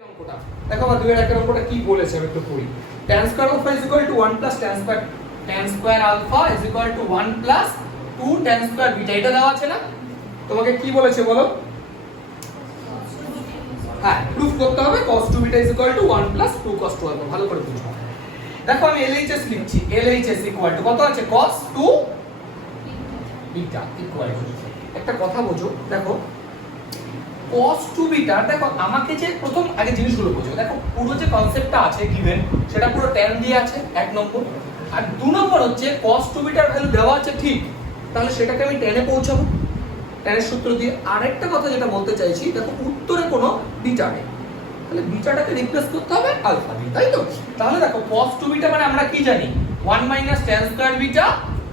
অঙ্কটা দেখো আমার 2 এর একের অঙ্কটা কি বলেছে আমি একটু পড়ি tan square alpha is equal to 1 plus tan square alpha is equal to 1 plus 2 tan square beta এটা দেওয়া আছে না তোমাকে কি বলেছে বলো হ্যাঁ প্রুফ করতে হবে cos 2 beta is equal to 1 plus 2 cos 2 alpha ভালো করে বুঝো দেখো আমি LHS লিখছি LHS ইকুয়াল টু কত আছে cos 2 বিটা ইকুয়াল টু একটা কথা বোঝো দেখো cos 2 বিটা দেখো আমাকে যে প্রথম আগে জিনিসগুলো বোঝো দেখো পুরো যে কনসেপ্টটা আছে গিভেন সেটা পুরো tan দিয়ে আছে এক নম্বর আর দুই নম্বর হচ্ছে cos 2 বিটার ভ্যালু দেওয়া আছে ঠিক তাহলে সেটাকে আমি tan এ পৌঁছাবো tan এর সূত্র দিয়ে আরেকটা কথা যেটা বলতে চাইছি দেখো উত্তরে কোনো বিটা নেই তাহলে বিটাটাকে রিপ্লেস করতে হবে আলফা দিয়ে তাই তো তাহলে দেখো cos 2 বিটা মানে আমরা কি জানি 1 minus tan square beta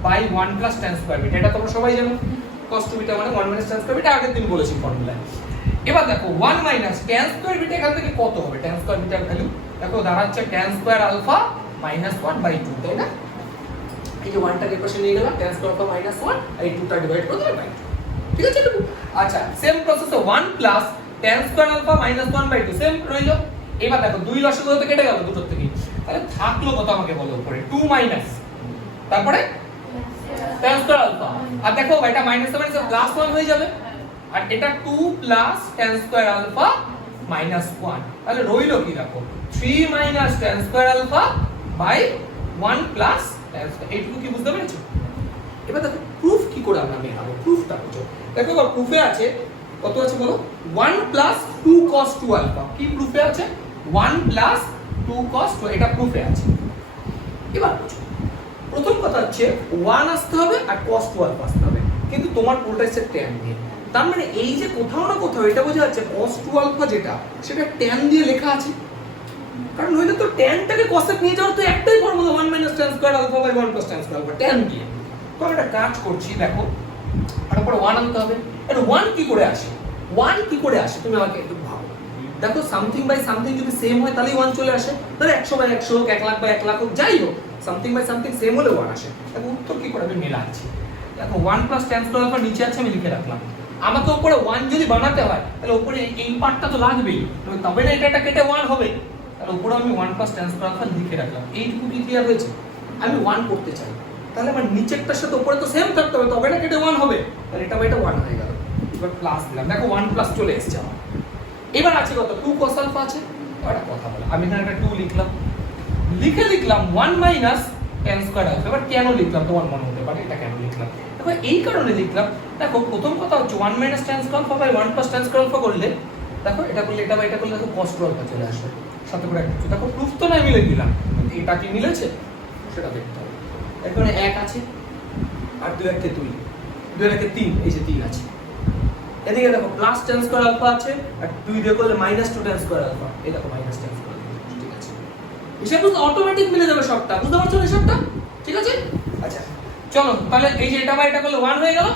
by 1 plus tan square beta এটা তোমরা সবাই জানো cos 2 বিটা মানে 1 মাইনাস tan স্কয়ার বিটা আগের দিন বলেছি ফর্মুলায় এবার দেখো 1 মাইনাস tan স্কয়ার বিটা এখান থেকে কত হবে tan স্কয়ার বিটার ভ্যালু দেখো দাঁড়াচ্ছে tan square alpha minus 1 by 2 তাই না এই যে 1 টাকে পাশে নিয়ে গেলাম tan স্কয়ার আলফা মাইনাস 1 আর এই 2 টা ডিভাইড করে দেব বাই 2 ঠিক আছে টুকু আচ্ছা সেম প্রসেসে 1 plus tan square alpha minus 1 by 2 same রইলো এবার দেখো দুই লসাগু তো কেটে গেল দুটোর থেকে তাহলে থাকলো কত আমাকে বলো উপরে 2 মাইনাস তারপরে tan স্কয়ার আলফা আর দেখো এটা মাইনাস মাইনাস প্লাস 1 হয়ে যাবে আর এটা 2 plus tan square alpha minus 1 তাহলে রইলো কি দেখো 3 minus tan square alpha by 1 plus tan square এইটুকু কি বুঝতে পেরেছো এবার দেখো প্রুফ কি করে আমরা মেলাবো প্রুফটা বুঝো দেখো এবার প্রুফে আছে কত আছে বলো 1 প্লাস 2 cos 2 আলফা কি প্রুফে আছে 1 প্লাস 2 cos 2 এটা প্রুফে আছে এবার বুঝো প্রথম কথা হচ্ছে 1 আসতে হবে আর cos 2 আলফা আসতে হবে কিন্তু তোমার পুরোটা হচ্ছে tan দিয়ে তার মানে এই যে কোথাও না কোথাও এটা বোঝা যাচ্ছে cos 2 আলফা যেটা সেটা tan দিয়ে লেখা আছে কারণ হইলে তো tan টাকে cos এ নিয়ে যাওয়ার তো একটাই formula 1 tan square alpha by 1 tan square alpha tan দিয়ে তো আমরা একটা কাজ করছি দেখো আর উপরে 1 আনতে হবে আর 1 কি করে আসে 1 কি করে আসে তুমি আমাকে একটু ভাবো দেখো সামথিং বাই সামথিং যদি সেম হয় তাহলেই 1 চলে আসে তাহলে 100 বাই 100 হোক 1 লাখ বাই 1 লাখ হোক যাই হোক সামথিং বাই সামথিং সেম হলে 1 আসে দেখো উত্তর কি করে আমি মেলাচ্ছি দেখো 1 tan স্কয়ার আলফা নিচে আছে আমি লিখে রাখলাম আমাকে উপরে 1 যদি বানাতে হয় তাহলে উপরে এই পার্টটা তো লাগবেই তবে না এটা কেটে 1 হবে তাহলে উপরে আমি 1 tan স্কয়ার আলফা লিখে রাখলাম এইটুকু কি ক্লিয়ার হয়েছে আমি 1 করতে চাই তাহলে আমার নিচেরটার সাথে উপরে তো সেম থাকতে হবে তবে না কেটে 1 হবে তাহলে এটা এটা 1 হয়ে গেল এবার প্লাস দিলাম দেখো 1 প্লাস চলে এসেছে আমার এবার আছে কত 2 cos আলফা আছে একটা কথা বলে আমি এখানে একটা 2 লিখলাম লিখলাম 1 tan স্কয়ার আলফা এবার কেন লিখলাম তোমার মনে হতে পারে এটা কেন লিখলাম দেখো এই কারণে লিখলাম দেখো প্রথম কথা হচ্ছে 1 tan square alpha by 1 tan square alpha করলে দেখো এটা করলে এটা বা এটা করলে দেখো cos 2 আলফা চলে আসবে সাথে করে একটা দেখো প্রুফ তো না মিলে দিলাম এটা কি মিলেছে সেটা দেখতে হবে এখানে 1 আছে আর 2 এর 2 2 এর 3 এই যে 3 আছে এদিকে দেখো প্লাস tan স্কয়ার আলফা আছে আর 2 দিয়ে করলে -2 tan স্কয়ার আলফা এই দেখো -tan স্কয়ার আলফা ঠিক আছে হিসাব তো অটোমেটিক মিলে যাবে সবটা বুঝতে পারছো হিসাবটা ঠিক আছে আচ্ছা চলো তাহলে এই যে এটা বাই এটা করলে 1 হয়ে গেল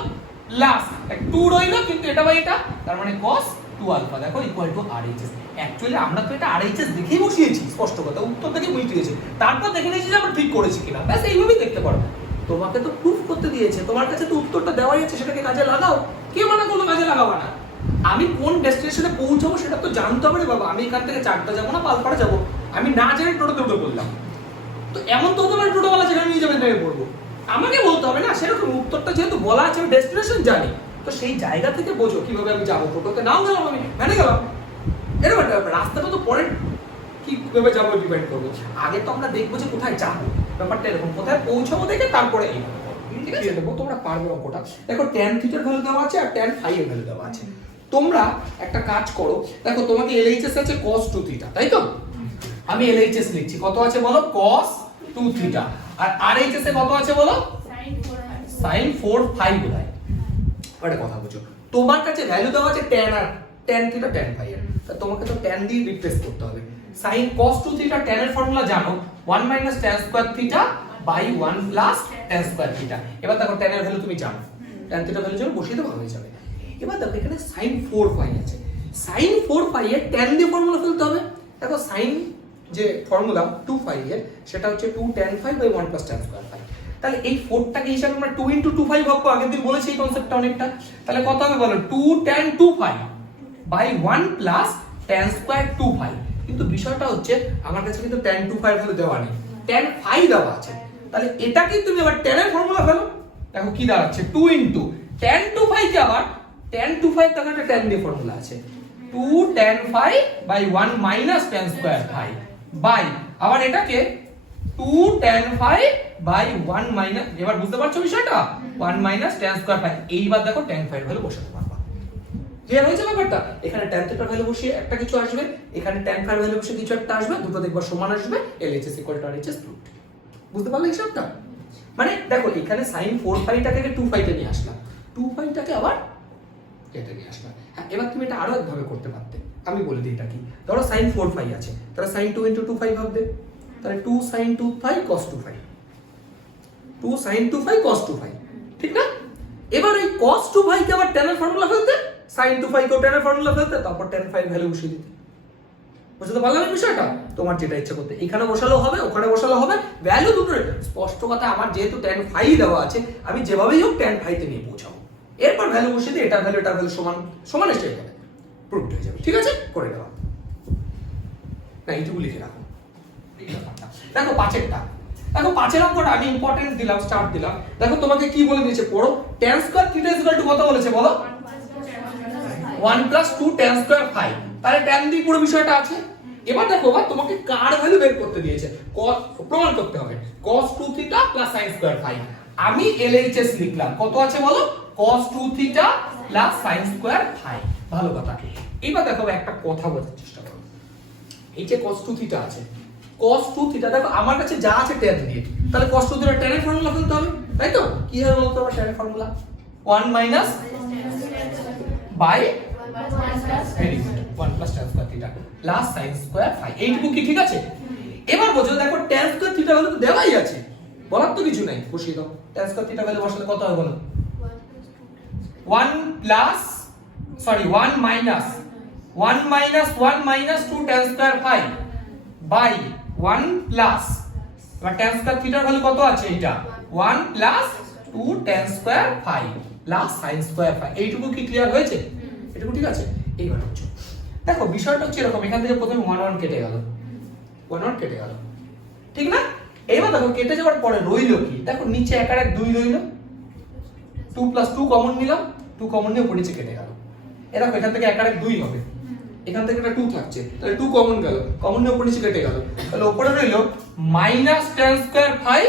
লাস্ট 2 রইলো কিন্তু এটা বাই এটা তার মানে cos 2 আলফা দেখো ইকুয়াল টু RHS অ্যাকচুয়ালি আমরা তো এটা RHS দেখেই বসিয়েছি স্পষ্ট কথা উত্তর থেকে মিটে গেছে তারপর দেখে নিয়েছি যে আমরা ঠিক করেছি কিনা ব্যাস এইভাবেই দেখতে পারো তোমাকে তো প্রুফ করতে দিয়েছে তোমার কাছে তো উত্তরটা দেওয়াই আছে সেটাকে কাজে লাগাও কে মানা করলো কাজে লাগাবা না আমি কোন ডেস্টিনেশনে পৌঁছাবো সেটা তো জানতে হবে রে বাবা আমি এখান থেকে চারটা যাবো না পালপাড়া যাবো আমি না জানি টোটোতে উঠে বললাম তো এমন তো তোমার টোটোওয়ালা যেখানে নিয়ে যাবেন তাকে পড়বো আমাকে বলতে হবে না সেরকম উত্তরটা যেহেতু বলা আছে আমি ডেস্টিনেশন জানি তো সেই জায়গা থেকে বোঝো কিভাবে আমি যাবো টোটোতে নাও গেলাম আমি ভ্যানে গেলাম এরকম একটা রাস্তাটা তো পরে কিভাবে যাবো ডিপেন্ড করবো আগে তো আমরা দেখবো যে কোথায় যাবো ব্যাপারটা এরকম কোথায় পৌঁছাবো দেখে তারপরে এই ঠিক আছে দেখো তোমরা পারবে অঙ্কটা দেখো tan থিটার ভ্যালু দেওয়া আছে আর tan ফাই এর ভ্যালু দেওয়া আছে তোমরা একটা কাজ করো দেখো তোমাকে LHS আছে cos 2 থিটা তাই তো আমি LHS লিখছি কত আছে বলো cos 2 থিটা আর RHS এ কত আছে বলো sin 4 ফাই বোধহয় একটা কথা বুঝো তোমার কাছে ভ্যালু দেওয়া আছে tan থিটা tan ফাই এর তা তোমাকে তো tan দিয়ে রিপ্লেস করতে হবে sin cos 2 থিটা tan এর ফর্মুলা জানো 1 tan square theta by 1 tan square theta এবার দেখো tan এর ভ্যালু তুমি জানো tan থিটা ভ্যালু জানো বসিয়ে দাও হয়ে যাবে এবার দেখো এখানে sin 4 ফাই আছে sin 4 ফাই এর tan দিয়ে ফর্মুলা ফেলতে হবে দেখো sin যে ফর্মুলা 2 ফাই এর সেটা হচ্ছে 2 tan phi by 1 tan square phi তাহলে এই 4 টাকে হিসাবে আমরা 2 * 2 ফাই ভাববো আগের দিন বলেছি এই কনসেপ্টটা অনেকটা তাহলে কত হবে বলো 2 tan 2 phi by 1 tan tan square 2 phi. কিন্তু বিষয়টা হচ্ছে আমার কাছে কিন্তু tan 2 ফাই ভ্যালু দেওয়া নেই, tan ফাই দেওয়া আছে। তাহলে এটাকে তুমি আবার tan এর ফর্মুলা ফেলো, দেখো কি দাঁড়াচ্ছে 2 ইনটু tan 2 ফাই কে আবার tan 2 ফাই তার একটা tan দিয়ে ফর্মুলা আছে 2 tan phi by 1 minus tan square phi by আবার এটাকে 2 tan ফাই বাই 1 মাইনাস, এবার বুঝতে পারছো বিষয়টা 1 মাইনাস tan স্কয়ার ফাই। এইবার দেখো tan ফাই এর ভ্যালু বসাতে পারবা, ক্লিয়ার হয়েছে ব্যাপারটা? এখানে tan থিটার ভ্যালু বসিয়ে একটা কিছু আসবে, এখানে tan ফাই এর ভ্যালু বসিয়ে কিছু একটা আসবে, দুটো দেখবা সমান আসবে, LHS equal to RHS proved. বুঝতে পারলে হিসাবটা? মানে দেখো এখানে sin 4 ফাইটাকে 2 ফাইতে নিয়ে আসলাম, 2 ফাইটাকে আবার কেটে নিয়ে আসলাম। হ্যাঁ, এবার তুমি এটা আরো একভাবে করতে পারতে, আমি বলে দিই এটা কি। ধরো sin 4 ফাই আছে, তাহলে sin 2 ইনটু 2 ফাই ভাববে, তাহলে 2 sin 2 phi cos 2 phi, 2 sin 2 phi cos 2 phi, ঠিক না? এবার এই cos 2 ফাই কে আবার tan এর ফর্মুলা ফেলতে, sin 2 ফাই কে tan এর ফর্মুলা ফেলতে, তারপর tan ফাই এর ভ্যালু বসিয়ে দিতে। বুঝতে পারলাম এই বিষয়টা? তোমার যেটা ইচ্ছা করতে, এখানে বসালেও হবে, ওখানে বসালেও হবে, ভ্যালু দুটো স্পষ্ট কথা। আমার যেহেতু tan ফাই দেওয়া আছে, আমি যেভাবেই হোক tan ফাইতে নিয়ে পৌঁছাবো, এরপর ভ্যালু বসিয়ে দিয়ে এটার ভ্যালু সমান সমান এসে যাবে, প্রুভড হয়ে যাবে। ঠিক আছে, করে দেওয়া। না এইটুকু লিখে রাখো এই ব্যাপারটা। দেখো পাঁচেরটা, দেখো পাঁচের অঙ্কটা আমি ইম্পর্টেন্স দিলাম, স্টার্ট দিলাম। দেখো তোমাকে কি বলে দিয়েছে পড়ো, tan square theta equal to কত বলেছে বলো? 1 প্লাস 2 tan স্কয়ার ফাই। তাহলে tan দিয়ে পুরো বিষয়টা আছে। এবার দেখো বা তোমাকে কার ভ্যালু বের করতে দিয়েছে, প্রমাণ করতে হবে cos 2 theta plus sin square phi. আমি LHS লিখলাম, কত আছে বলো? cos 2 theta plus sin square phi. ভালো কথা। এবার দেখো একটা কথা বোঝার চেষ্টা করো, এই যে cos 2 থিটা আছে, cos 2 থিটা দেখো আমার কাছে যা আছে tan দিয়ে, তাহলে cos 2 থিটা tan এর ফর্মুলা ফেলতে হবে, তাই তো? কি হবে বলতো আমার tan এর formula? 1 minus by 1 plus tan square theta plus sin square phi. এইটুকু কি ঠিক আছে? এবার বোঝো, দেখো tan স্কয়ার থিটা ভ্যালু তো দেওয়াই আছে, বলার তো কিছু নাই, বসিয়ে দাও। tan স্কয়ার থিটা ভ্যালু বসালে কত হবে বলো? 1 plus 1 minus 1 minus 2 tan square phi by 1 plus, এবার tan স্কয়ার থিটার ভ্যালু কত আছে এটা? 1 plus 2 tan square phi plus sin square phi. এইটুকু কি ক্লিয়ার হয়েছে? এটুকু ঠিক আছে? এইবার হচ্ছে দেখো বিষয়টা হচ্ছে এরকম, এখান থেকে প্রথমে 1 1 কেটে গেল, 1 1 কেটে গেল, ঠিক না? এবার দেখো কেটে যাওয়ার পরে রইল কি, দেখো নিচে 1 আর 1 2 রইল, 2 প্লাস 2 কমন নিলাম, 2 কমন নিয়ে উপর নিচে কেটে গেল। এরকম এখান থেকে 1 আর 1 2 হবে, এখান থেকে একটা 2 থাকছে, তাহলে 2 কমন গেল, কমন নিয়ে উপর নিচে কেটে গেল, তাহলে উপরে রইল minus tan square phi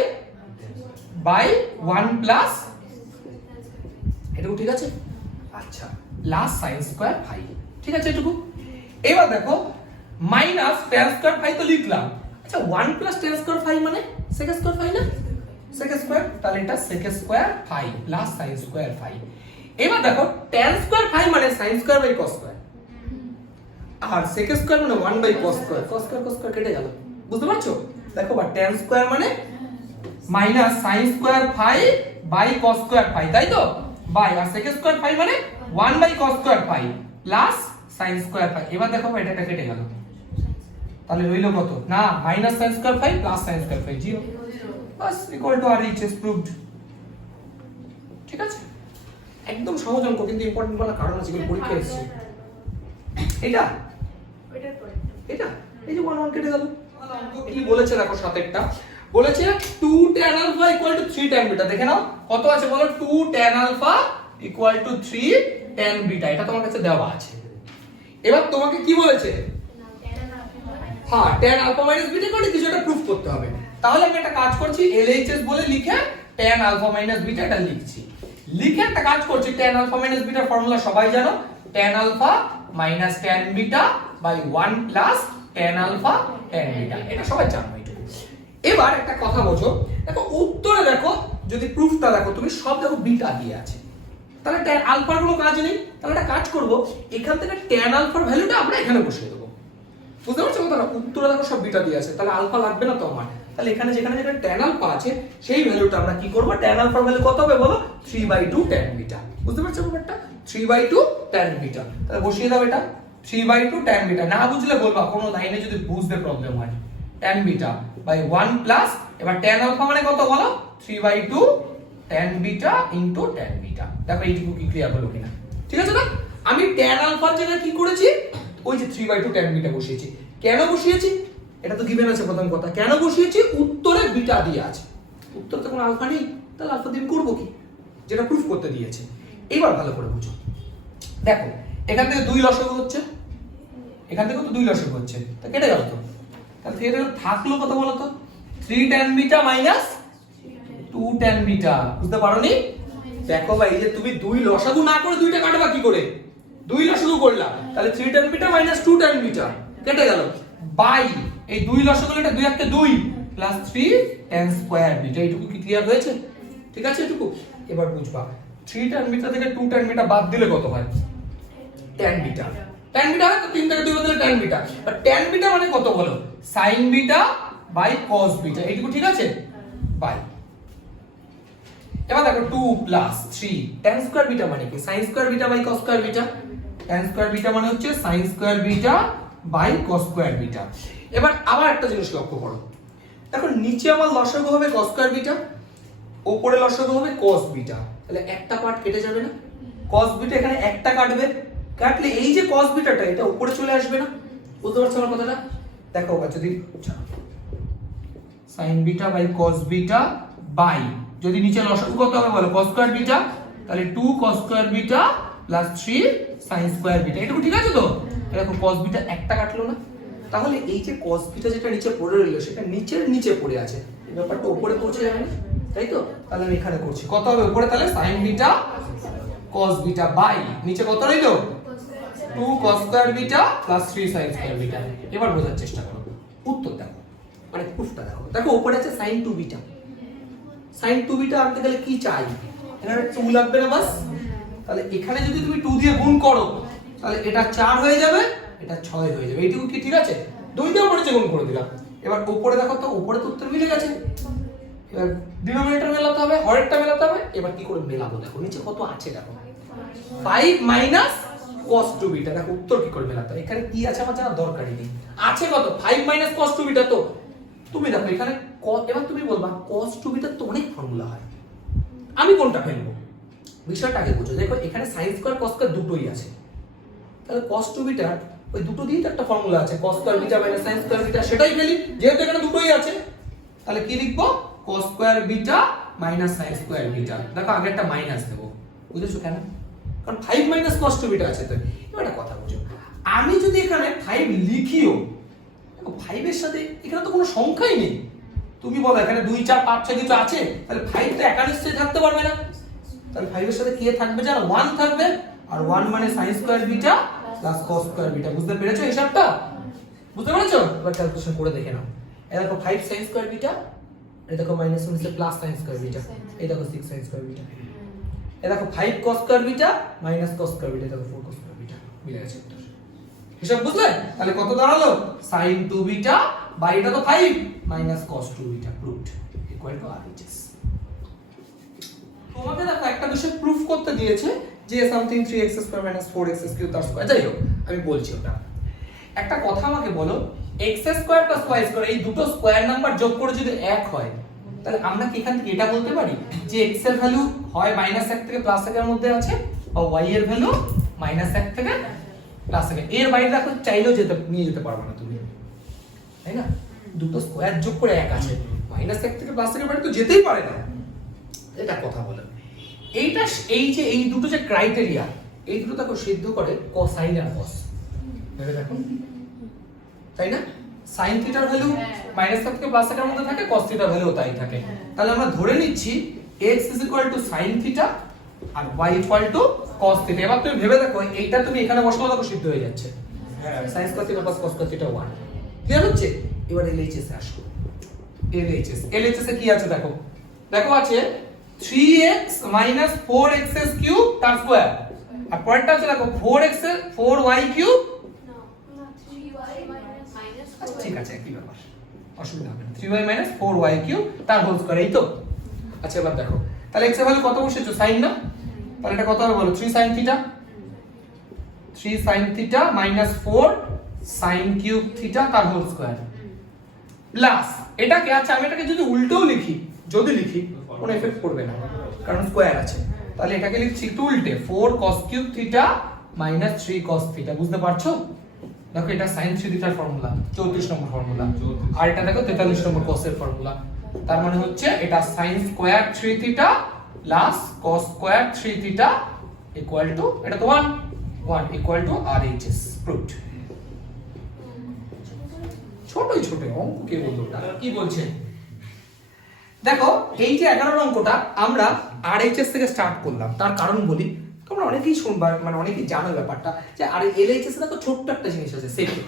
by 1 plus, এটুকু ঠিক আছে? আচ্ছা, প্লাস sin স্কয়ার ফাই, ঠিক আছে এটুকু। এবার দেখো মাইনাস tan স্কয়ার ফাই তো লিখলাম, আচ্ছা 1 প্লাস tan স্কয়ার ফাই মানে sec স্কয়ার ফাই না, sec স্কয়ার, তাহলে এটা sec square phi plus sin square phi. এবার দেখো tan স্কয়ার ফাই মানে sin square by cos square, আর sec স্কয়ার মানে 1 by cos square, cos square কেটে গেল, বুঝতে পারছো? দেখো বা tan স্কয়ার মানে minus sin square phi by cos square phi, তাই তো? বাই আর sec স্কয়ার ফাই মানে 1 by cos square phi plus sin square phi. এবার দেখো এটা কেটে গেল, তাহলে রইল কত না, minus sin square phi plus sin square phi 0, বাস ইকুয়াল টু RHS প্রুভড। ঠিক আছে, একদম সহজ অঙ্ক, কিন্তু ইম্পর্টেন্ট বলার কারণ আছে, এগুলো পরীক্ষা এসেছে। এটা এটা এই যে 1 1 কেটে গেল। অঙ্ক কি বলেছে দেখো, সাতেরটা বলেছে 2 tan alpha equal to 3 tan beta। দেখে নাও কত আছে বলো, 2 tan alpha equal to 3 tan beta, এটা তোমার কাছে দেওয়া আছে। এবার তোমাকে কি বলেছে, হ্যাঁ tan alpha minus beta করে কিছু একটা প্রুফ করতে হবে। তাহলে আমি একটা কাজ করছি, LHS বলে লিখে tan alpha minus beta এটা লিখছি, লিখে একটা কাজ করছি, tan alpha minus beta formula সবাই জানো, tan alpha minus tan beta by 1 plus tan alpha tan beta, এটা সবাই জানো এইটুকু। এবার একটা কথা বোঝো, দেখো উত্তরে দেখো, যদি প্রুফটা দেখো তুমি, সব দেখো বিটা দিয়ে আছে, তাহলে tan আলফার কোনো কাজ নেই। তাহলে একটা কাজ করব, এখান থেকে tan আলফার ভ্যালুটা আমরা এখানে বসিয়ে দেবো, বুঝতে পারছো কথা? উত্তরে দেখো সব বিটা দিয়ে আছে, তাহলে আলফা লাগবে না তো আমার। তাহলে এখানে যেখানে tan আলফা আছে সেই ভ্যালুটা আমরা কি করব, tan আলফার ভ্যালু কত হবে বলো, 3/2 tan বিটা। বুঝতে পারছো ব্যাপারটা? 3/2 tan বিটা, তাহলে বসিয়ে দাও এটা 3/2 tan বিটা। না বুঝলে বলবা, কোনো লাইনে যদি বুঝতে প্রবলেম হয়, tan বিটা বাই 1 প্লাস, এবার tan আলফা মানে কত বলো, 3/2 tan beta into tan beta. দেখো এইটুকু কি ক্লিয়ার হলো কিনা? ঠিক আছে না? আমি tan আলফার জায়গায় কি করেছি, ওই যে 3/2 tan বিটা বসিয়েছি। কেন বসিয়েছি? এটা তো গিভেন আছে প্রথম কথা। কেন বসিয়েছি? উত্তরে বিটা দিয়ে আছে, উত্তরে তো কোনো আলফা নেই, তাহলে আলফা দিয়ে করবো কি, যেটা প্রুফ করতে দিয়েছে। এবার ভালো করে বুঝো, দেখো এখান থেকে 2 লসাগু হচ্ছে, এখান থেকে তো 2 লসাগু হচ্ছে, তা কেটে গেল তো, তাহলে থেকে থাকলো কত বলো তো, 3 tan beta minus 2 tan beta. বুঝতে পারোনি? দেখো ভাই, এই যে তুমি 2 লসাগু না করে 2টা কাটবা কি করে, 2 লসাগু করলা, তাহলে 3 tan beta minus 2 tan beta কেটে গেল, বাই এই 2 লসাগু, এটা 2 একটা 2 প্লাস 3 tan স্কয়ার বিটা। এইটুকু কি ক্লিয়ার হয়েছে? ঠিক আছে এটুকু। এবার বুঝবা 3 tan বিটা থেকে 2 tan বিটা বাদ দিলে কত হয়, tan বিটা। tan বিটা হয় তো 3 থেকে 2 বাদ দিলে tan বিটা, আর tan বিটা মানে কত বলো, sin beta by cos beta. এইটুকু ঠিক আছে, বাই। এবার দেখো 2 প্লাস 3 tan স্কয়ার বিটা মানে কি, sin square beta by cos square beta. tan square beta মানে হচ্ছে sin square beta by cos square beta. এবার আবার একটা জিনিস লক্ষ্য করো, দেখো নিচে আমার লসাগু হবে cos স্কয়ার বিটা, উপরে লসাগু হবে cos বিটা, তাহলে একটা পার্ট কেটে যাবে না, cos বিটা এখানে একটা কাটবে, কাটলে এই যে cos বিটাটা এটা উপরে চলে আসবে না। বুঝতে পারছো আমার কথাটা? দেখো যদি sin beta by cos beta by, যদি নিচে লসাগু কত হবে বলো, cos স্কয়ার বিটা, তাহলে 2 cos square beta plus 3 sin square beta. এটুকু ঠিক আছে তো? দেখো cos বিটা একটা কাটলো না, তাহলে এই যে cos বিটা যেটা নিচে পড়ে রইলো সেটা নিচের নিচে পড়ে আছে, এই ব্যাপারটা উপরে পৌঁছে যাবে না, তাই তো? তাহলে আমি এখানে করছি, কত হবে উপরে, তাহলে sin beta cos beta by নিচে কত রইলো, 2 cos square beta plus 3 sin square beta. এবার বোঝার চেষ্টা করো, উত্তর দেখো, মানে প্রুফটা দেখো। দেখো উপরে আছে sin 2 বিটা, sin 2 বিটা আনতে গেলে কি চাই, এখানে 2 লাগবে না বাস, তাহলে এখানে যদি তুমি 2 দিয়ে গুণ করো তাহলে এটা 4 হয়ে যাবে, এটা 6 হয়ে যাবে। এইটুকু কি ঠিক আছে? 2 দিয়ে উপরে গুণ করে দিলাম। এবার উপরে দেখো তো, উপরে তো উত্তর মিলে গেছে, এবার ডিনোমিনেটর মেলাতে হবে, হরেরটা মেলাতে হবে। এবার কি করে মেলাবো দেখো, নিচে কত আছে দেখো, 5 মাইনাস cos 2 বিটা। দেখো উত্তর কি করে মেলাতে হবে, এখানে কি আছে আমার জানা দরকারই নেই, আছে কত 5 মাইনাস cos 2 বিটা। তো তুমি দেখো এখানে এবার তুমি বলবা cos 2 বিটার তো অনেক ফর্মুলা হয়, আমি কোনটা ফেলবো, বিষয়টা আগে বুঝো। দেখো এখানে sin স্কয়ার cos স্কয়ার দুটোই আছে, তাহলে cos 2 বিটা ওই দুটো দিয়েই তো একটা ফর্মুলা আছে, cos square beta minus sin square beta, সেটাই ফেলি, যেহেতু এখানে দুটোই আছে। তাহলে কি লিখবো, cos square beta minus sin square beta. দেখো আগে একটা মাইনাস দেবো, বুঝেছো কেন, কারণ 5 মাইনাস cos 2 বিটা আছে। তো এবার একটা কথা বুঝো, আমি যদি এখানে 5 লিখিও, দেখো 5 এর সাথে এখানে তো কোনো সংখ্যাই নেই, তুমি বলো এখানে 2 4 5 6 কিছু আছে, তাহলে 5 তো একা নিশ্চয়ই থাকতে পারবে না, তাহলে 5 এর সাথে কি থাকবে জানো, 1 থাকবে, আর 1 মানে sin square beta plus cos square beta. বুঝতে পেরেছো হিসাবটা? বুঝতে পেরেছো? এবার ক্যালকুলেশন করে দেখে নাও। এই দেখো 5 sin স্কয়ার বিটা, এই দেখো মাইনাস নিচে প্লাস sin স্কয়ার বিটা, এই দেখো 6 sin স্কয়ার বিটা, এই দেখো 5 cos square beta minus cos square beta, দেখো 4 cos স্কয়ার বিটা, মিলে গেছে উত্তর। হিসাব বুঝলে? তাহলে কত দাঁড়ালো, sin 2 বিটা বাই এটা তো 5 minus cos 2 beta proved equal to RHS। তোমাকে দেখো একটা বিষয় প্রুফ করতে দিয়েছে যে something 3x square minus 4x cube তার স্কয়ার, যাই হোক আমি বলছি ওটা। একটা কথা আমাকে বলো, x square plus y square এই দুটো স্কয়ার নাম্বার যোগ করে যদি 1 হয়, তাহলে আমরা কি এখান থেকে এটা বলতে পারি যে x এর ভ্যালু হয় -1 থেকে +1 এর মধ্যে আছে, বা y এর ভ্যালু -1 থেকে +1। এর বাইরে দেখো চাইলেও নিয়ে যেতে পারবে না তুমি, তাই না? দুটো স্কয়ার যোগ করে 1 আছে, -1 থেকে +1 এর বাইরে তো যেতেই পারে না, এটা কথা বলেন। এইটা এই যে এই দুটো যে ক্রাইটেরিয়া, এই দুটো দেখো সিদ্ধ করে কোসাইন আর কস, ভেবে দেখো, তাই না? sin থিটার ভ্যালু -1 থেকে +1 এর মধ্যে থাকে, cos থিটার ভ্যালু তাই থাকে। তাহলে আমরা ধরে নিচ্ছি x sin থিটা আর y cos থিটা। এবার তুমি ভেবে দেখো, এইটা তুমি এখানে বসালে দেখো সিদ্ধ হয়ে যাচ্ছে, sin cos theta cos theta 1, clear হচ্ছে? এবার LHS এ আসো, LHS এ কি আছে দেখো, দেখো আছে 3x 4x কিউব তার স্কয়ার, আর পরেরটা আছে দেখো 4y কিউব, ঠিক আছে একই ব্যাপার, অসুবিধা হবে না, 3y 4y কিউব তার হোল স্কয়ার, এই তো। আচ্ছা এবার দেখো, তাহলে x এর ভ্যালু কত বসেছো, sin না, তাহলে এটা কত হবে বলো, 3 sin theta, 3 sin theta -4 sin cube theta তার হোল স্কয়ার প্লাস এটাকে, আচ্ছা আমি এটাকে যদি উল্টোও লিখি, যদি লিখি কোনো এফেক্ট পড়বে না কারণ স্কয়ার আছে, তাহলে এটাকে লিখছি একটু উল্টে 4 cos cube theta -3 cos theta. বুঝতে পারছো? দেখো এটা sin থিটার ফর্মুলা 34 নম্বর ফর্মুলা, আর এটা দেখো 43 নম্বর cos এর ফর্মুলা। তার মানে হচ্ছে এটা sin square 3 theta plus cos square 3 theta equal to এটা তো 1 ইকুয়াল টু RHS প্রুভড। ছোটই ছোট অঙ্ক কে বলতো না, কি বলছে দেখো এই যে 11 অঙ্কটা আমরা RHS থেকে স্টার্ট করলাম, তার কারণ বলি, তোমরা অনেকেই শুনবা মানে অনেকেই জানো ব্যাপারটা যে আর LHS এ দেখো ছোট্ট একটা জিনিস আছে sec x,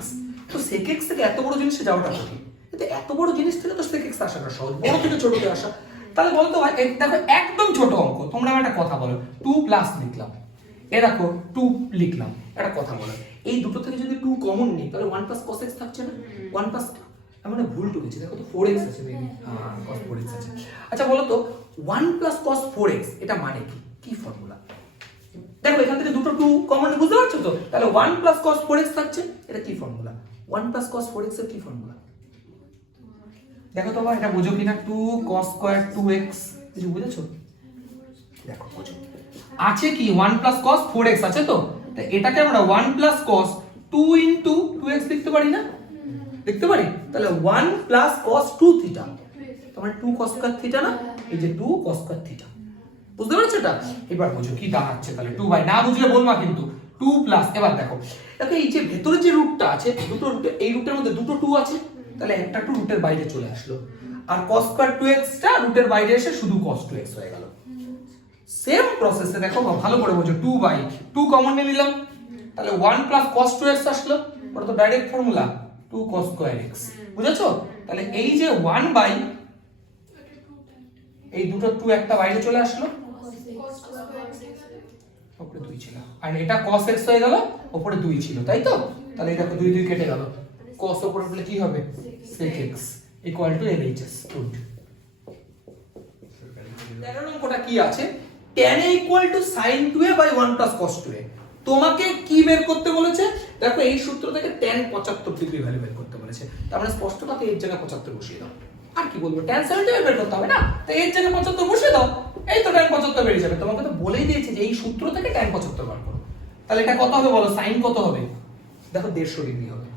তো sec x থেকে এত বড় জিনিসে যাওয়াটা কঠিন, কিন্তু এত বড় জিনিস থেকে তো sec x আসাটা সহজ, বড় থেকে ছোটতে আসা। তাহলে বলো তো ভাই দেখো একদম ছোট অঙ্ক, তোমরা আমার একটা কথা বলো 2 প্লাস লিখলাম, এ দেখো 2 লিখলাম, একটা কথা বলো এই দুটো থেকে যদি 2 কমন নিই তাহলে 1 প্লাস cos x থাকছে না, 1 প্লাস মানে ভুল টুকেছি, দেখো তো 4x আছে মেবি, হ্যাঁ cos 4x আছে। আচ্ছা বলো তো 1 প্লাস cos 4x এটা মানে কি, কি ফর্মুলা? দেখো এখান থেকে দুটো 2 কমন বুঝতে পারছো তো, তাহলে 1 প্লাস cos 4x থাকছে, এটা কি ফর্মুলা? 1 প্লাস cos 4x এর কি ফর্মুলা? দেখো তো ভাই এটা বুঝো কিনা, 2 cos স্কয়ার 2x, কিছু বুঝেছো? দেখো বুঝো আছে কি 1 প্লাস cos 4x আছে তো, তাই এটাকে আমরা 1 প্লাস cos 2 ইনটু 2x লিখতে পারি না, লিখতে পারি, তাহলে 1 প্লাস cos 2 থিটা, তার 2 cos স্কয়ার থিটা না, এই যে 2 cos স্কয়ার থিটা, বুঝতে পারছো এটা? এবার বুঝো কি দাঁড়াচ্ছে তাহলে 2 বাই, না বুঝলে বলবা কিন্তু 2 প্লাস, এবার দেখো দেখো এই যে ভেতরে যে রুটটা আছে দুটো রুটে, এই রুটের মধ্যে দুটো 2 আছে, তাহলে একটা 2 রুটের বাইরে চলে আসলো, আর cos স্কয়ার 2x টা রুটের বাইরে এসে শুধু cos 2x হয়ে গেল। সেম প্রসেসে দেখো ভালো করে বোঝো, 2 বাই 2 কমন নিয়ে নিলাম, তাহলে 1 প্লাস cos 2x আসলো, ওটা তো direct formula 2 cos square x, বুঝেছো? তাহলে এই যে 1 বাই এই দুটো 2 একটা বাইরে চলে আসলো, উপরে 2 ছিল, আর এটা cos x হয়ে গেল, উপরে 2 ছিল, তাই তো? তাহলে এই দেখো 2 2 কেটে গেল, cos উপরে বলে কি হবে sec x equal to LHS good. 13 অঙ্কটা কি আছে, tan a equal to sin 2a by 1 plus cos 2a, তোমাকে কি বের করতে বলেছে? দেখো এই সূত্র থেকে tan 75 ডিগ্রি ভ্যালু বের করতে বলেছে, তার মানে স্পষ্ট কথা এর জায়গায় 75 বসিয়ে দাও, আর কি বলবো tan 75 বের করতে হবে না, তো এর জায়গায় 75 বসিয়ে দাও, এই তো tan 75 বেরিয়ে যাবে। তোমাকে তো বলেই দিয়েছে যে এই সূত্র থেকে tan 75 বার করো, তাহলে এটা কত হবে বলো, sin কত হবে? দেখো 150 ডিগ্রি হবে,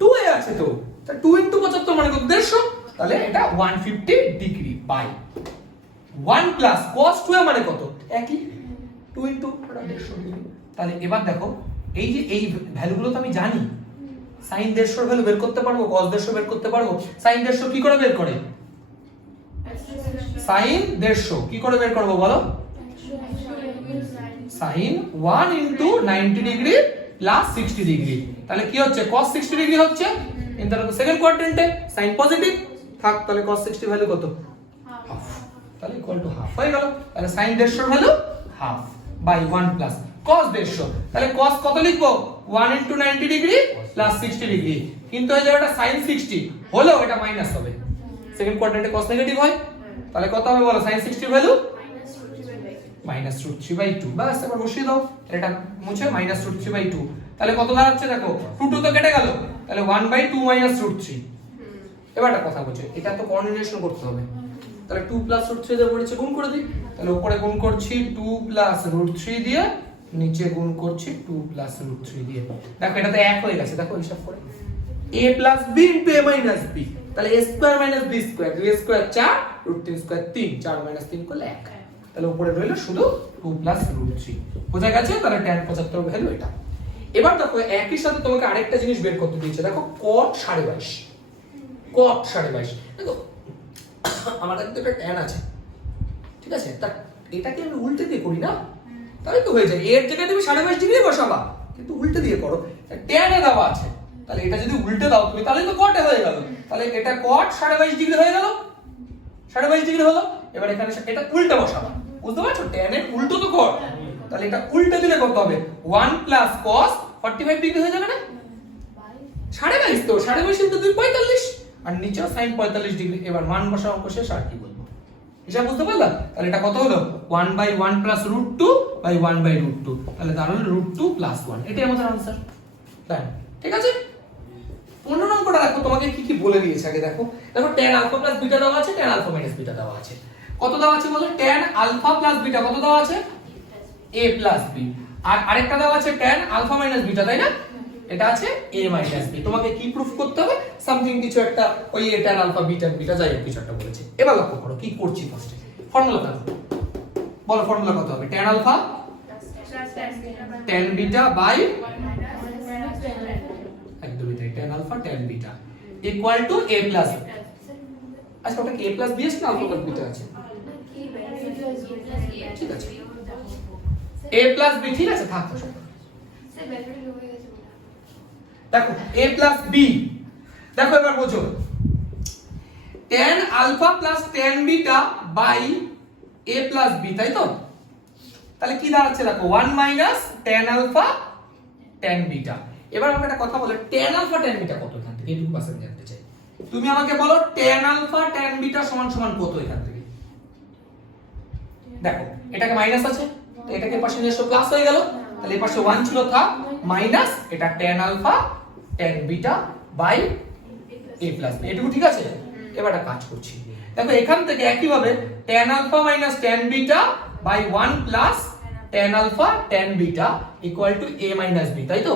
2a আছে তো, তা 2 ইনটু 75 মানে কত 150, তাহলে এটা 150 degree by 1 plus cos 2a মানে কত, একই 2 ইনটু 150 ডিগ্রি। তাহলে এবার দেখো এই যে এই ভ্যালুগুলো তো আমি জানি, sin 150 এর ভ্যালু বের করতে পারবো, cos 150 বের করতে পারবো। sin 150 কি করে বের করে, sin 150 কি করে বের করব বলো, sin 1 into 90 degree plus 60 degree, তাহলে কি হচ্ছে cos 60 ডিগ্রি হচ্ছে, ইন দ্য সেকেন্ড কোয়াড্রেন্টে sin পজিটিভ থাক, তাহলে cos 60 ভ্যালু কত, হাফ, তাহলে ইকুয়াল টু হাফ হয়ে গেল। তাহলে sin 150 এর value half by 1 plus cos 150, তাহলে cos কত লিখবো 1 ইনটু 90 ডিগ্রি প্লাস 60 ডিগ্রি, কিন্তু এই জায়গাটা sin 60 হলো, এটা মাইনাস হবে, সেকেন্ড কোয়াড্রেন্টে cos নেগেটিভ হয়, তাহলে কত হবে বলো sin 60 ভ্যালু -√3/2, বাস এবার বসিয়ে দাও, এটা মুছে -√3/2, তাহলে কত দাঁড়াচ্ছে দেখো 2 2 তো কেটে গেল, তাহলে 1/2 -√3। এবার একটা কথা বলছে, এটা তো কোঅর্ডিনেশন করতে হবে, তাহলে 2 +√3 দিয়ে পড়েছে গুণ করে দিই, তাহলে উপরে গুণ করছি 2 +√3 দিয়ে, নিচে গুণ করছি 2 +√3 দিয়ে, দেখো এটা তো এক হয়ে গেছে, দেখো হিসাব করে a + b * a - b, তাহলে a² - b², 2a² 4, √3² 3, 4 - 3 করলে 1, তাহলে উপরে রইল শুধু 2 +√3, বোঝা গেছে? তাহলে tan 75 ভ্যালু এটা। এবার দেখো একই সাথে তোমাকে আরেকটা জিনিস বের করতে দিয়েছে, দেখো cot 22.5, cot 22.5, দেখো আমার কাছে একটা tan আছে, ঠিক আছে, তা এটাকে আমি উল্টে দিয়ে করি না, তাহলে তো হয়ে যায়, এর জায়গায় তুমি 22.5 ডিগ্রি বসাবা, কিন্তু উল্টে দিয়ে করো, tan এ দেওয়া আছে, তাহলে এটা যদি উল্টে দাও তুমি তাহলে তো cot এ হয়ে গেল, তাহলে এটা cot 22.5 ডিগ্রি হয়ে গেল, 22.5 ডিগ্রি হলো। এবার এখানে এটা উল্টে বসাবা, বুঝতে পারছো, tan এর উল্টো তো cot, তাহলে এটা উল্টে দিলে কত হবে 1 প্লাস cos 45 ডিগ্রি হয়ে যাবে না, 22.5 তো 22.5 ইনটু 2 45, আর নিচে sin 45 ডিগ্রি। এবার মান বসাও, অঙ্ক শেষ, আর কি বলবো, হিসাব বুঝতে পারলা? তাহলে এটা কত হলো 1/1 প্লাস √2 বাই 1/√2, তাহলে দাঁড়ালো √2 প্লাস 1, এটাই আমাদের आंसर। তাই ঠিক আছে? 15 নম্বরটা দেখো তোমাকে কি কি বলে দিয়েছে আগে দেখো, দেখো tan আলফা প্লাস বিটা দেওয়া আছে, tan আলফা মাইনাস বিটা দেওয়া আছে, কত দেওয়া আছে বলো, tan আলফা প্লাস বিটা কত দেওয়া আছে a প্লাস b, আর আরেকটা দেওয়া আছে tan আলফা মাইনাস বিটা, তাই না? এটা আছে a মাইনাস b। তোমাকে কি প্রুফ করতে হবে? সামথিং কিছু একটা, ওই a tan alpha b tan beta যাই হোক কিছু একটা বলেছে। এবার লক্ষ্য করো কি করছি ফার্স্টে। ফর্মুলা কত? বলো ফর্মুলা কত হবে? tan alpha tan beta by একদমই তাই, tan alpha tan beta equal to a plus b। আচ্ছা ওটা কি a প্লাস b আছে না আলফা প্লাস বিটা আছে? ঠিক আছে a প্লাস b, ঠিক আছে থাক। দেখো a প্লাস b, দেখো এবার বোঝো tan alpha plus tan beta by a plus b, তাই তো? তাহলে কি দাঁড়াচ্ছে দেখো 1 minus tan alpha tan beta. এবার আমাকে একটা কথা বলো, tan আলফা tan বিটা কত এখান থেকে? এইটুকু পার্সেন্ট জানতে চাই। তুমি আমাকে বলো tan আলফা tan বিটা সমান সমান কত এখান থেকে? দেখো এটাকে মাইনাস আছে, তো এটাকে পাশে নিয়ে এসো, প্লাস হয়ে গেল। তাহলে এই পাশে 1 ছিল থাক, মাইনাস এটা tan alpha tan beta by a plus b। এটুকু ঠিক আছে? এবার একটা কাজ করছি, দেখো এখান থেকে একই ভাবে tan alpha minus tan beta by 1 plus tan alpha tan beta equal to a minus b, তাই তো?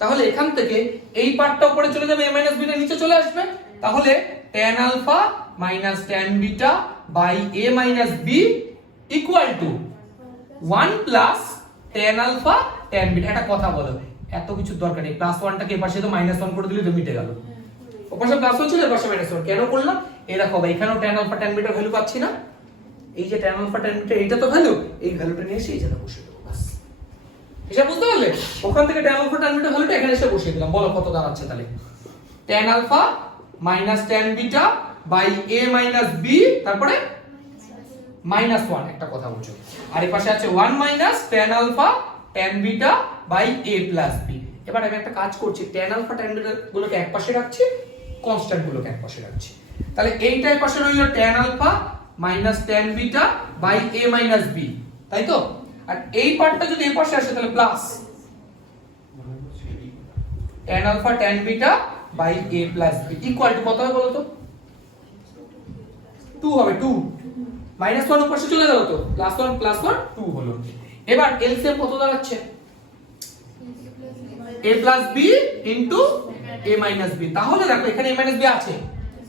তাহলে এখান থেকে এই পার্টটা উপরে চলে যাবে, a মাইনাস b টা নিচে চলে আসবে। তাহলে tan alpha minus tan beta by a minus b equal to 1 plus tan alpha tan beta. একটা কথা বলো, এত কিছু দরকার নেই, প্লাস 1 টাকে এপাশে তো মাইনাস 1 করে দিলে তো মিটে গেল। ওপাশে প্লাস 1 ছিল, এপাশে মাইনাস 1 কেন করলাম? এই দেখো এখানেও tan alpha tan beta value পাচ্ছি না, এই যে tan আলফা tan বিটা এইটা তো ভ্যালু, এই ভ্যালুটা নিয়ে এসে এই জায়গায় বসিয়ে দেবো, বাস। এটা বুঝতে পারলে? ওখান থেকে tan আলফা tan বিটা ভ্যালুটা এখানে এসে বসিয়ে দিলাম। বলো কত দাঁড়াচ্ছে তাহলে? tan alpha minus tan beta by a minus b, তারপরে মাইনাস 1। একটা কথা বলছো, আর এই পাশে আছে 1 minus tan alpha tan beta by a plus b। এবার আমি একটা কাজ করছি, tan আলফা tan বিটা গুলোকে এক পাশে রাখছি, কনস্ট্যান্ট গুলোকে এক পাশে রাখছি। তাহলে এইটাই পাশে রইল tan alpha minus tan beta by a minus b, তাই তো? আর এই পার্টটা যদি এই পাশে আসে তাহলে plus tan alpha tan beta by a plus b equal to কত হবে বলো তো? 2 হবে, 2 মাইনাস 1 উপরে চলে গেল, তো প্লাস 1 প্লাস 1 2 হলো। এবার এলসিএম কত দাঁড়াচ্ছে? a plus b into a minus b। তাহলে দেখো এখানে a মাইনাস b আছে,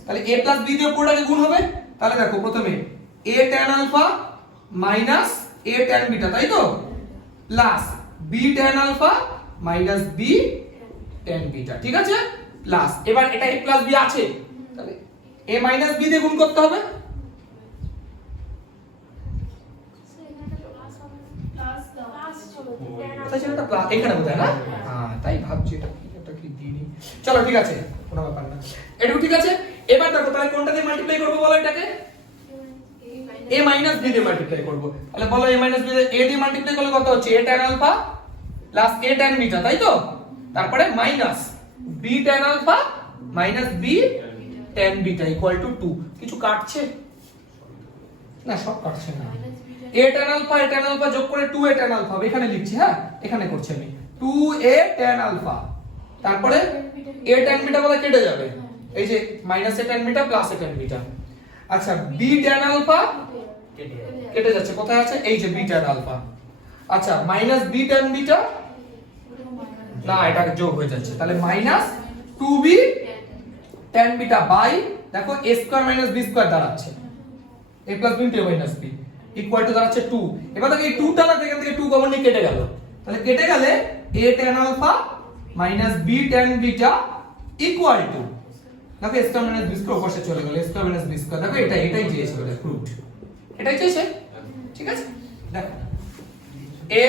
তাহলে a প্লাস b দিয়ে পুরোটাকে গুণ হবে। তাহলে দেখো প্রথমে a tan alpha minus a tan beta, তাই তো? Plus b tan alpha minus b tan beta, ঠিক আছে? প্লাস এবার এটা a প্লাস b আছে, তাহলে a মাইনাস b দিয়ে গুণ করতে হবে। এখানে বোঝায় না? হ্যাঁ তাই ভাবছি এটা কি দিইনি। চলো ঠিক আছে, কোনো ব্যাপার না, এটুকু ঠিক আছে। এবার দেখো তাহলে কোনটা দিয়ে মাল্টিপ্লাই করব বলো? এটাকে a মাইনাস b দিয়ে মাল্টিপ্লাই করব। তাহলে বলো a মাইনাস b দিয়ে a দিয়ে মাল্টিপ্লাই করলে কত হচ্ছে? a tan alpha plus a tan beta, তাই তো? তারপরে minus b tan alpha minus b tan beta equal to 2। কিছু কাটছে না? সব কাটছে না। a tan আলফা যোগ করে 2a tan আলফা হবে, এখানে লিখছি, হ্যাঁ এখানে করছি আমি 2a tan আলফা, তারপরে a tan বিটা বলে কেটে যাবে, এই যে minus a tan beta plus a tan beta. আচ্ছা b tan আলফা কেটে যাচ্ছে, কোথায় আছে? এই যে b tan আলফা। আচ্ছা মাইনাস b tan বিটা, না এটা যোগ হয়ে যাচ্ছে, তাহলে minus 2b tan beta by দেখো a square minus b square দাঁড়াচ্ছে a plus b into a minus b equal to দাঁড়াচ্ছে 2। এবার দেখো এই 2 টা না, এখান থেকে 2 কমন নিয়ে কেটে গেল, তাহলে কেটে গেলে a tan alpha minus b tan beta equal to দেখো a square minus b square পাশে চলে গেল, a square minus b square. দেখো এটাই চেয়েছে বলে রুট, এটাই চেয়েছে, ঠিক আছে? দেখো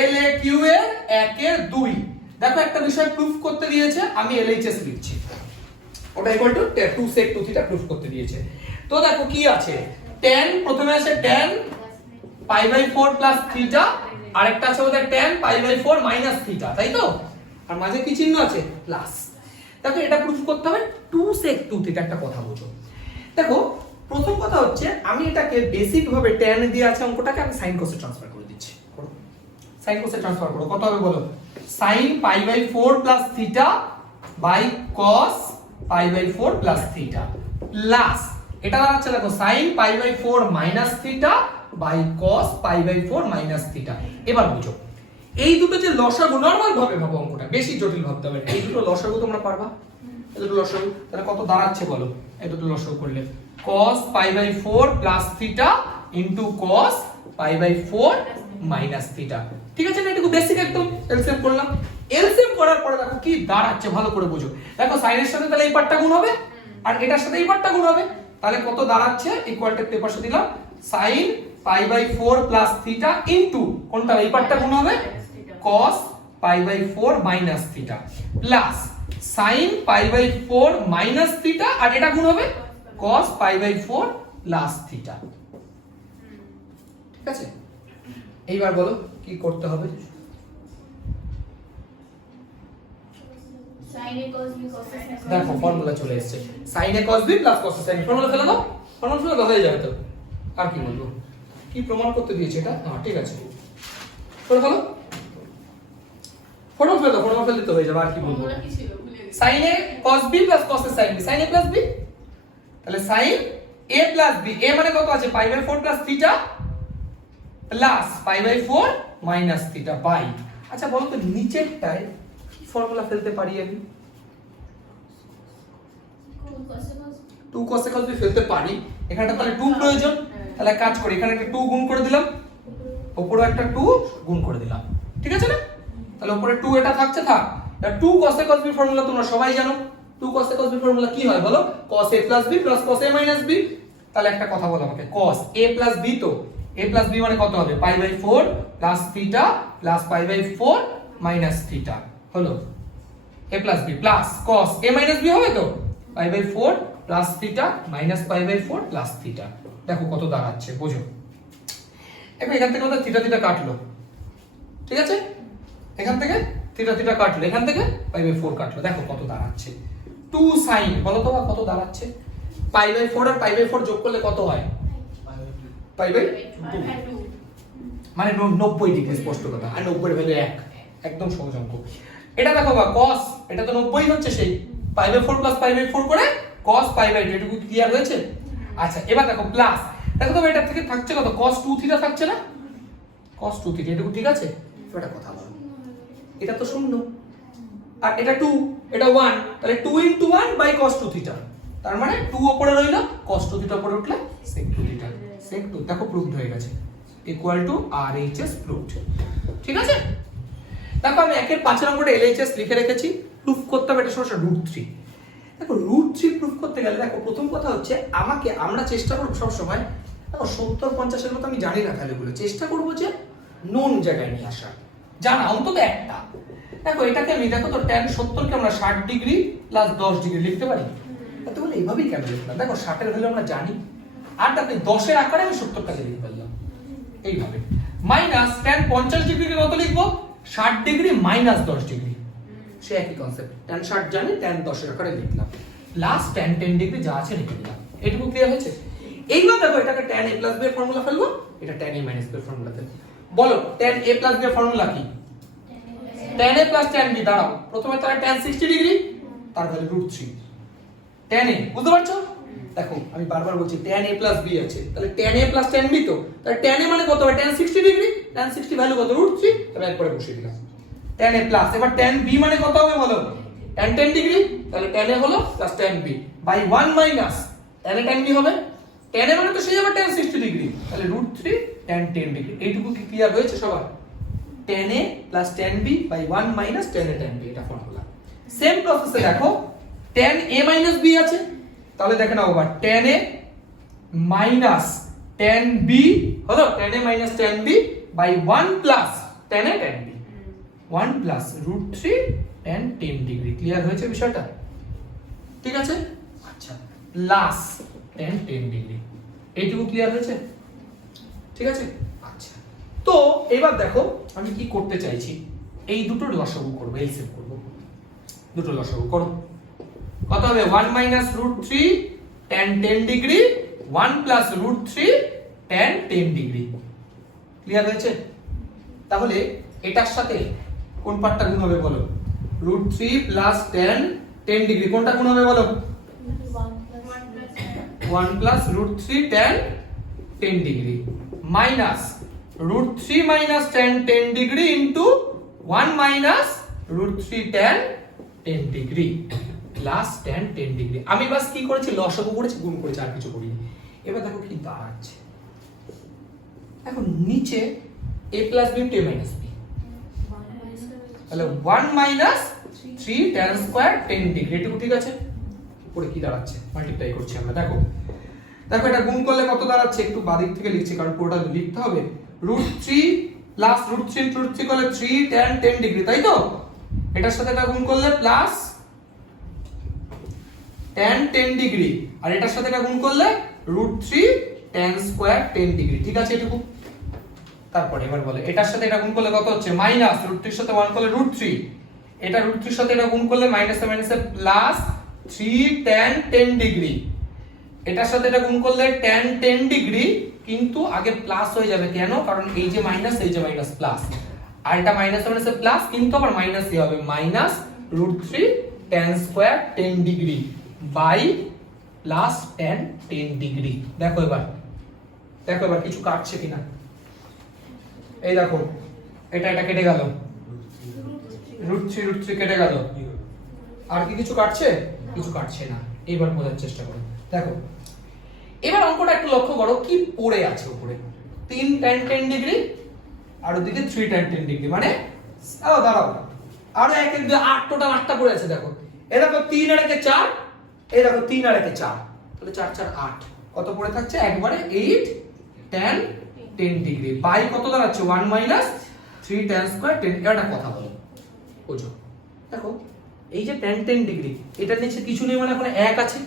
l a q এর 1 এর 2। দেখো একটা বিষয় প্রুফ করতে দিয়েছে, আমি LHS লিখছি, ওটা equal to 2 sec 2 theta proof করতে দিয়েছে। তো দেখো কি আছে, tan প্রথমে আছে tan pi by 4 plus theta, আরেকটা আছে ওদের tan pi by 4 minus theta, তাই তো? আর মাঝে কি চিহ্ন আছে? প্লাস। দেখো এটা প্রুফ করতে হবে 2 sec 2 থিটা। একটা কথা বুঝো, দেখো প্রথম কথা হচ্ছে আমি এটাকে বেসিক ভাবে tan দিয়ে আছে অঙ্কটাকে আমি sin cos এ ট্রান্সফার করে দিচ্ছি। sin cos এ ট্রান্সফার করো, কত হবে বলো? sin pi by 4 plus theta by cos pi by 4 plus theta plus এটা দাঁড়াচ্ছে দেখো sin pi by 4 minus theta by cos pi by 4 minus theta. এবার বুঝো এই দুটো যে লসাগু, নরমাল ভাবে ভাবো অঙ্কটা, বেশি জটিল ভাবতে হবে না। এই দুটো লসাগু তোমরা পারবা? এই দুটো লসাগু তাহলে কত দাঁড়াচ্ছে বলো? এই দুটো লসাগু করলে cos π/4 plus theta into cos π/4 minus theta. ঠিক আছে না? এটুকু বেসিক একদম। এলসিএম করলাম। এলসিএম করার পরে দেখো কি দাঁড়াচ্ছে, ভালো করে বুঝো। দেখো সাইনের সাথে তাহলে এই পার্টটা গুণ হবে আর এটার সাথে এই পার্টটা গুণ হবে, তাহলে কত দাঁড়াচ্ছে? ইকুয়াল টু পেপার সাথে দিলাম sin π/4 প্লাস থিটা ইনটু কোনটা? এই পার্টটা গুণ হবে cos π/4 minus theta plus sin π/4 minus theta আর এটা গুণ হবে cos π/4 প্লাস থিটা। ঠিক আছে? এইবার বলো কি করতে হবে? দেখো ফর্মুলা চলে এসেছে, sin a cos b plus cos a sin b। Formula ফেলে দাও, ফর্মুলা ফেলে দাও, হয়ে যাবে তো। আর কি বলবো? কি প্রমাণ করতে দিয়েছে এটা? হ্যাঁ ঠিক আছে, করে ফেলো। ফর্মুলা ফেলে দাও, ফর্মুলা ফেলে দিতে হয়ে যাবে। আর কি বলবো? sin a cos b plus cos a sin b, sin a plus b। তাহলে sin a plus b, a মানে কত আছে? π/4 plus theta plus π/4 minus theta by. আচ্ছা বলো তো নিচেরটায় কি ফর্মুলা ফেলতে পারি আমি? 2 cos a cos b ফেলতে পারি। এখানটা তাহলে 2 প্রয়োজন, তাহলে কাজ করি, এখানে একটা 2 গুণ করে দিলাম, উপরে একটা 2 গুণ করে দিলাম। ঠিক আছে না? তাহলে উপরে 2 এটা থাকছে, থাক। আর 2 cos a cos b formula তোমরা সবাই জানো। 2 cos a cos b formula কি হয় বলো? cos a plus b plus cos a minus b। তাহলে একটা কথা বলো আমাকে, cos a plus b, তো a plus b মানে কত হবে? π/4 plus theta plus π/4 minus theta হলো a plus b plus cos a minus b হবে তো π/4 plus theta minus π/4 plus theta। দেখো কত দাঁড়াচ্ছে, বুঝো। এখন এখান থেকে আমাদের থিটা থিটা কাটলো, ঠিক আছে? এখান থেকে থিটা থিটা কাটলো, এখান থেকে π/4 কাটলো। দেখো কত দাঁড়াচ্ছে? 2 sin, বলো তো কত দাঁড়াচ্ছে? π/4 আর π/4 যোগ করলে কত হয়? π/2, মানে 90 ডিগ্রি স্পষ্ট কথা। আর 90 এর ভ্যালু 1, একদম সহজ অঙ্ক। এটা দেখো বা cos, এটা তো 90 হচ্ছে, সেই π/4 প্লাস π/4 করে cos π/2, এটুকু ক্লিয়ার হয়েছে? আচ্ছা এবার দেখো প্লাস, দেখো তো এটা থেকে থাকছে কত? cos 2 থিটা থাকছে না? cos 2 থিটা, এটুকু ঠিক আছে? এটা কথা বলো, এটা তো শূন্য আর এটা 2, এটা 1, তাহলে 2 * 1 বাই cos 2 থিটা। তার মানে 2 উপরে রইল, cos 2 থিটা উপরে উঠলে sec 2 থিটা। sec 2 দেখো প্রুভড হয়ে গেছে, ইকুয়াল টু RHS প্রুভড। ঠিক আছে? দেখো আমি 1 এর 5 নম্বরে LHS লিখে রেখেছি, প্রুফ করতে হবে এটা সমস্যা √3। দেখো √3 প্রুফ করতে গেলে দেখো প্রথম কথা হচ্ছে আমরা চেষ্টা করব সব সময়, দেখো 70 50 এর মতো আমি জানি না ভ্যালুগুলো, চেষ্টা করব যে নোন জায়গায় নিয়ে আসা, জানা অন্তত একটা। দেখো এটাকে আমি, দেখো তো tan 70 কে আমরা 60 ডিগ্রি প্লাস 10 ডিগ্রি লিখতে পারি। এত বলে এইভাবেই কেন লিখলাম? দেখো 60 এর ভ্যালু আমরা জানি, আর তাতে 10 এর আকারে আমি 70 টাকে লিখে ফেললাম এইভাবে। মাইনাস tan 50 ডিগ্রিকে কত লিখবো? 60 ডিগ্রি মাইনাস 10 ডিগ্রি, সে একই কনসেপ্ট। tan 60 জানি, tan 10 এর আকারে লিখলাম, প্লাস tan 10 ডিগ্রি যা আছে লিখে দিলাম। এটুকু ক্লিয়ার হয়েছে? এইবার দেখো এটাকে tan a প্লাস b এর ফর্মুলা ফেলবো, এটা tan a মাইনাস b এর ফর্মুলা ফেলবো। বলো tan a প্লাস b এর ফর্মুলা কি? tan a plus tan b। দাঁড়াও, প্রথমে তারা tan 60 ডিগ্রি, তার ভ্যালু √3 tan a, বুঝতে পারছো? দেখো আমি বারবার বলছি tan a প্লাস b আছে, তাহলে tan a plus tan b, তো তাহলে tan a মানে কত হবে? tan 60 ডিগ্রি, tan 60 ভ্যালু কত? √3, তাহলে একবারে বসিয়ে দিলাম tan a প্লাস। এবার tan b মানে কত হবে বলো? tan 10 ডিগ্রি, তাহলে tan a হলো plus tan b by 1 minus tan a tan b হবে। tan a মানে তো সেই হবে tan 60 ডিগ্রি, তাহলে √3 tan 10 ডিগ্রি। এইটুকু কি ক্লিয়ার হয়েছে সবার? tan a plus tan b by 1 minus tan a tan b, এটা ফর্মুলা। সেম প্রসেসে দেখো tan a মাইনাস b আছে, তাহলে দেখে নাও আবার tan a minus tan b হলো tan a minus tan b by 1 plus tan a tan b, 1 plus √3 tan 10 degree. Clear হয়েছে বিষয়টা? ঠিক আছে? আচ্ছা প্লাস tan 10 ডিগ্রি, এইটুকু ক্লিয়ার হয়েছে? ঠিক আছে? আচ্ছা তো এবার দেখো আমি কি করতে চাইছি, এই দুটোর লসাগু করব, এলসিএম করব। দুটো লসাগু করো, কত হবে? 1 minus √3 tan 10 degree, 1 plus √3 tan 10 degree. Clear হয়েছে? তাহলে এটার সাথে কোন পার্টটা গুণ হবে বলো? √3 প্লাস tan 10 ডিগ্রি, কোনটা গুণ হবে বলো? 1 plus √3 tan 10 degree minus √3 minus tan 10 degree into 1 minus √3 tan 10 degree plus tan 10 degree। আমি বাস কি করেছি, লসাগু করেছি, গুণ করেছি, আর কিছু করিনি। এবার দেখো কি দাঁড়াচ্ছে। এখন নিচে a plus b into a minus b, তাহলে 1 minus 3 tan square 10 degree, এটুকু ঠিক আছে। উপরে কি দাঁড়াচ্ছে, মাল্টিপ্লাই করছি আমরা। দেখো দেখো এটা গুণ করলে কত দাঁড়াচ্ছে, একটু বাদিক থেকে লিখছি কারণ পুরোটা লিখতে হবে। √3 প্লাস √3 into √3 করলে 3 tan 10 ডিগ্রি, তাই তো? এটার সাথে এটা গুণ করলে প্লাস tan 10 ডিগ্রি, আর এটার সাথে এটা গুণ করলে √3 tan স্কয়ার 10 ডিগ্রি, ঠিক আছে এটুকু। তারপরে এবার বলে এটার সাথে এটা গুণ করলে কত হচ্ছে, মাইনাস √3 এর সাথে 1 করলে √3, এটা √3 এর সাথে এটা গুণ করলে মাইনাসে মাইনাসে প্লাস 3 tan 10 ডিগ্রি, এটার সাথে এটা গুণ করলে tan 10 ডিগ্রি, কিন্তু আগে প্লাস হয়ে যাবে কেন, কারণ এই যে মাইনাস এই যে মাইনাস প্লাস, আর এটা মাইনাস মাইনাসে প্লাস, কিন্তু আবার মাইনাসই হবে, minus √3 tan square 10 degree by plus tan 10 degree. দেখো এবার কিছু কাটছে কিনা, এই দেখো এটা কেটে গেল, √3 কেটে গেল, আর কি কিছু কাটছে, কিছু কাটছে না। এবার বোঝার চেষ্টা করো। দেখো এবার অঙ্কটা একটু লক্ষ্য করো কি পড়ে আছে উপরে, 3 tan 10 ডিগ্রি আর ওদিকে 3 tan 10 ডিগ্রি, মানে দাঁড়াও আর 1 1 2 8, টোটাল 8টা পড়ে আছে। দেখো এই দেখো 3 আর 1 4, এই দেখো 3 আর 1 4, তাহলে 4 4 8, কত পড়ে থাকছে একবারে 8 tan 10 ডিগ্রি বাই কত দাঁড়াচ্ছে 1 minus 3 tan স্কয়ার 10। এটা কথা বলো, বুঝো। দেখো এই যে tan 10 ডিগ্রি, এটার নিচে কিছু নেই, মানে এখন 1 আছে,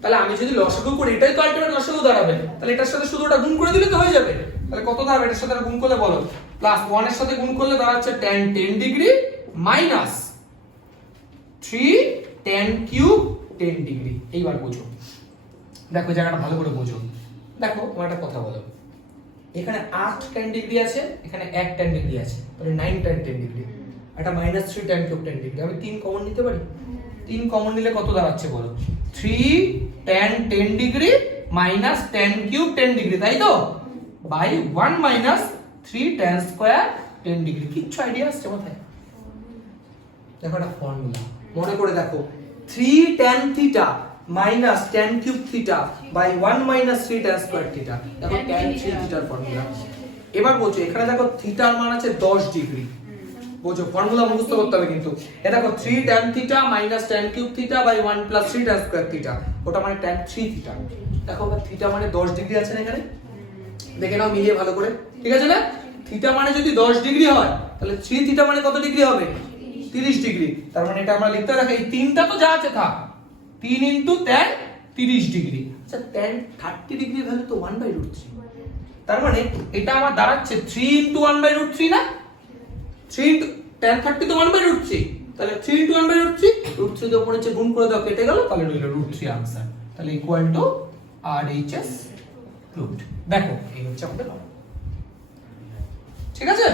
তাহলে আমি যদি লসাগু করি এটাই তো আলটিমেট লসাগু দাঁড়াবে, তাহলে এটার সাথে শুধু ওটা গুণ করে দিলে তো হয়ে যাবে। তাহলে কত দাঁড়াবে, এটার সাথে গুণ করলে বলো, প্লাস 1 এর সাথে গুণ করলে দাঁড়াচ্ছে tan 10 degree minus 3 tan cube 10 degree. এইবার বুঝো, দেখো জায়গাটা ভালো করে বুঝো। দেখো তোমার একটা কথা বলো, এখানে 8 tan ডিগ্রি আছে, এখানে 1 tan ডিগ্রি আছে, তাহলে 9 tan 10 ডিগ্রি, এটা মাইনাস 3 tan কিউব 10 ডিগ্রি। আমি 3 কমন নিতে পারি, 3 কমন নিলে কত দাঁড়াচ্ছে বলো, 3 tan 10 degree minus tan cube 10 degree, তাই তো, by 1 minus 3 tan square 10 degree. কিচ্ছু আইডিয়া আসছে মাথায়? দেখো এটা ফর্মুলা মনে করে দেখো, 3 tan theta minus tan cube theta by 1 minus 3 tan square theta. দেখো tan 3 থিটার ফর্মুলা। এবার বলছো এখানে দেখো থিটার মান আছে 10 ডিগ্রি, বুঝো ফর্মুলা মুখস্থ করতে হবে কিন্তু। এ দেখো 3 tan theta minus tan cube theta by 1 plus 3 tan square theta, ওটা মানে tan 3 থিটা। দেখো এবার থিটা মানে 10 ডিগ্রি আছে না এখানে, দেখে নাও মিলিয়ে ভালো করে, ঠিক আছে না? থিটা মানে যদি 10 ডিগ্রি হয় তাহলে 3 থিটা মানে কত ডিগ্রি হবে, 30 ডিগ্রি। তার মানে এটা আমরা লিখতে রাখি, এই তিনটা তো যা আছে থাক, 3 ইনটু tan 30 ডিগ্রি। আচ্ছা tan 30 ডিগ্রি ভ্যালু তো 1/√3, তার মানে এটা আমার দাঁড়াচ্ছে 3 ইনটু 1/√3 না, 3 ইনটু tan 30 তো 1/√3, তাহলে 3 ইনটু 1/√3, √3 দিয়ে উপরে গুণ করে দাও, কেটে গেল, তাহলে রইল √3 आंसर। তাহলে ইকুয়াল টু RHS রুট। দেখো এই হচ্ছে আমাদের, ঠিক আছে।